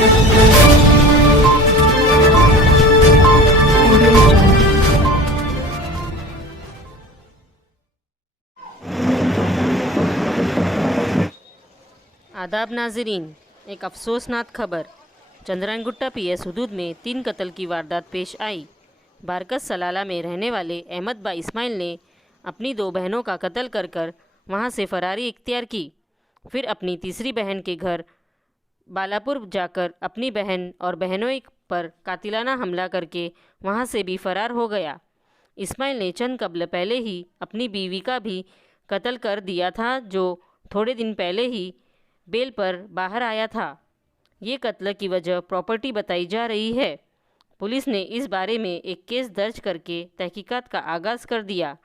आदाब नाजरीन, एक अफसोसनाक खबर। चंद्रायनगुट्टा पीएस हुदूद में 3 कत्ल की वारदात पेश आई। बारकस सलाला में रहने वाले अहमद बा इस्माइल ने अपनी 2 बहनों का कत्ल कर वहां से फरारी इख्तियार की। फिर अपनी तीसरी बहन के घर बालापुर जाकर अपनी बहन और बहनों पर कातिलाना हमला करके वहां से भी फरार हो गया। इस्माइल ने चंद कबल पहले ही अपनी बीवी का भी कत्ल कर दिया था, जो थोड़े दिन पहले ही बेल पर बाहर आया था। ये कत्ल की वजह प्रॉपर्टी बताई जा रही है। पुलिस ने इस बारे में एक केस दर्ज करके तहकीकात का आगाज़ कर दिया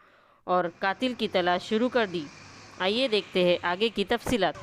और कातिल की तलाश शुरू कर दी। आइए देखते हैं आगे की तफसीलात।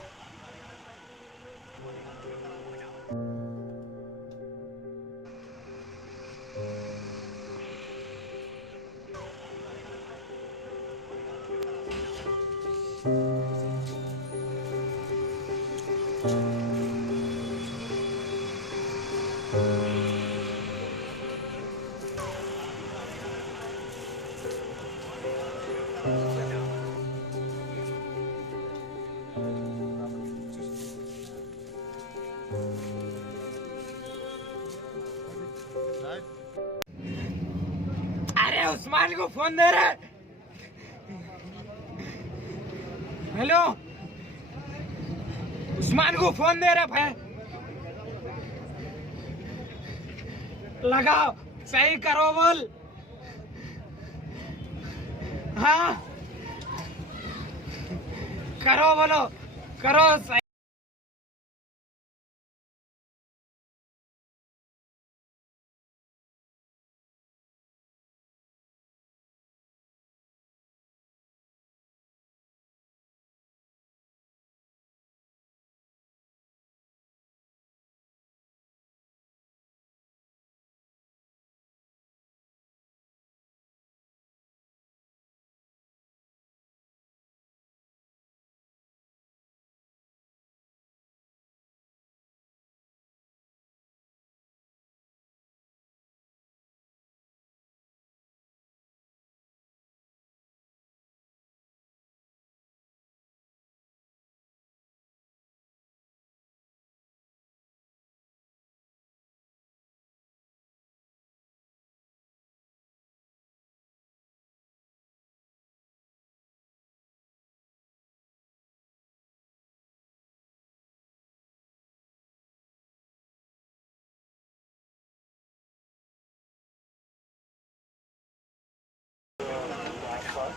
अरे उस्मान को फोन दे रहे। हेलो, उस्मान को फोन दे रहे भाई। लगाओ, सही करो बोल। हाँ करो, बोलो करो सही।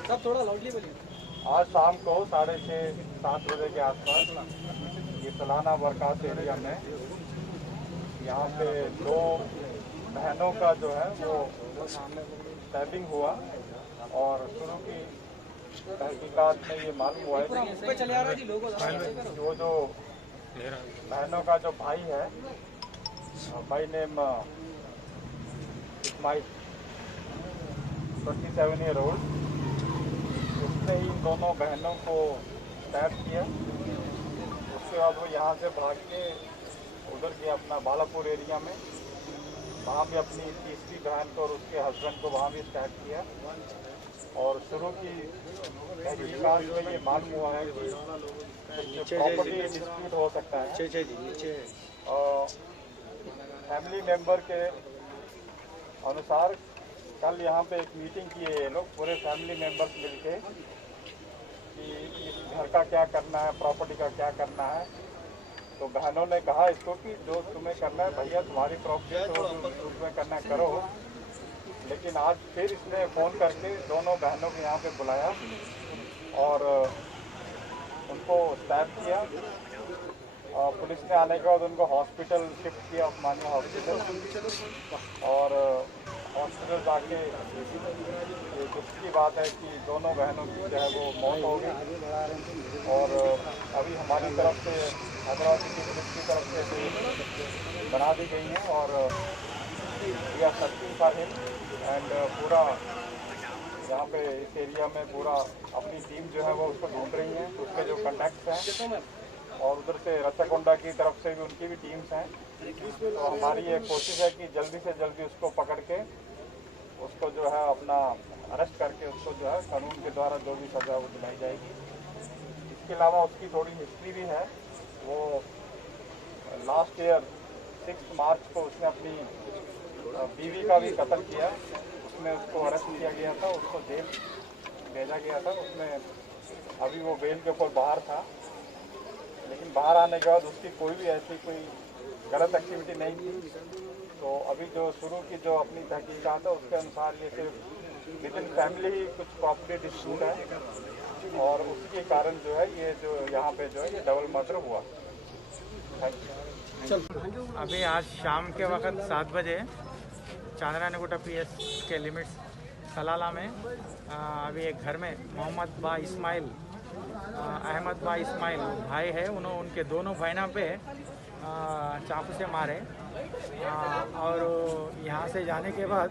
सब थोड़ा लाउडली बोलिए। आज शाम को 6:30-7 बजे के आसपास ये सलाना बरकात एरिया में यहाँ पे 2 बहनों का जो है वो स्टैबिंग हुआ और शुरू की तहकीकात में ये मालूम हुआ है कि वो जो बहनों का जो भाई है, भाई नेम इस्माइल 27 ईयर ओल्ड, उसने ही इन दोनों बहनों को स्टैब किया। उसके बाद वो यहाँ से भाग के उधर गया अपना बालापुर एरिया में, वहाँ भी अपनी तीसरी बहन को और उसके हस्बैंड को वहाँ भी स्टैब किया। और शुरू की तहकीकात में ये मालूम हुआ है कि प्रॉपर्टी डिस्प्यूट हो सकता है। और फैमिली मेंबर के अनुसार कल यहाँ पे एक मीटिंग किए ये लोग पूरे फैमिली मेंबर्स मिलके कि इस घर का क्या करना है, प्रॉपर्टी का क्या करना है। तो बहनों ने कहा इसको कि जो तुम्हें करना है भैया, तुम्हारी प्रॉपर्टी तो तुम्हें करना है करो। लेकिन आज फिर इसने फ़ोन करके दोनों बहनों को यहाँ पे बुलाया और उनको स्टैब किया। और पुलिस ने आने के बाद उनको हॉस्पिटल शिफ्ट किया, उस्मानिया हॉस्पिटल। और हॉस्पिटल जाके ये दुख की बात है कि दोनों बहनों की जो है वो मौत हो गई। और अभी हमारी तरफ से हैदराबाद सिटी पुलिस की तरफ से बना दी गई हैं और यह सर्चिंग का है एंड पूरा यहाँ पे इस एरिया में पूरा अपनी टीम जो है वो उसको ढूंढ रही है, उसके जो कॉन्टैक्ट्स हैं और उधर से रत्ताकोंडा की तरफ से भी उनकी भी टीम्स हैं। तो हमारी ये कोशिश है कि जल्दी से जल्दी उसको पकड़ के उसको जो है अपना अरेस्ट करके उसको जो है कानून के द्वारा जो भी सज़ा वो दिलाई जाएगी। इसके अलावा उसकी थोड़ी हिस्ट्री भी है। वो लास्ट ईयर 6 मार्च को उसने अपनी बीवी का भी कत्ल किया। उसमें उसको अरेस्ट किया गया था, उसको जेल भेजा गया था। उसमें अभी वो बेल के ऊपर बाहर था, लेकिन बाहर आने के बाद उसकी कोई भी ऐसी कोई गलत एक्टिविटी नहीं थी। तो अभी जो शुरू की जो अपनी तहकीकात है उसके अनुसार ये सिर्फ विद इन फैमिली ही कुछ प्रॉपर्टी डिस्प्यूट है और उसी के कारण जो है ये जो यहाँ पे जो है ये डबल मर्डर हुआ। Thank you. अभी आज शाम के वक्त 7 बजे चांद्रायणगुट्टा पीएस के लिमिट्स सलाला में अभी एक घर में मोहम्मद बा इस्माइल अहमद बा इस्माइल भाई है, उन्होंने उनके दोनों बहना पे चाकू से मारे और यहाँ से जाने के बाद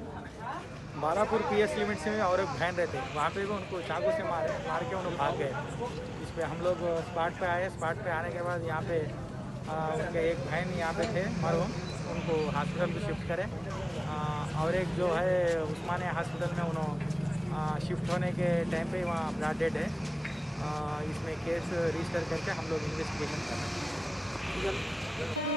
बालापुर पीएस लिमिट्स में और एक बहन रहते वहाँ पे भी उनको चाकू से मार के उन्होंने भाग गए। इस पर हम लोग स्पॉट पे आए। स्पॉट पे आने के बाद यहाँ पे उनके एक बहन यहाँ पे थे मरहूम, उनको हॉस्पिटल में शिफ्ट करें और एक जो है उस्मानिया हॉस्पिटल में उन्होंने शिफ्ट होने के टाइम पे वहाँ ब्लड डेड है। इसमें केस रजिस्टर करके हम लोग इन्वेस्टिगेशन कर रहे हैं।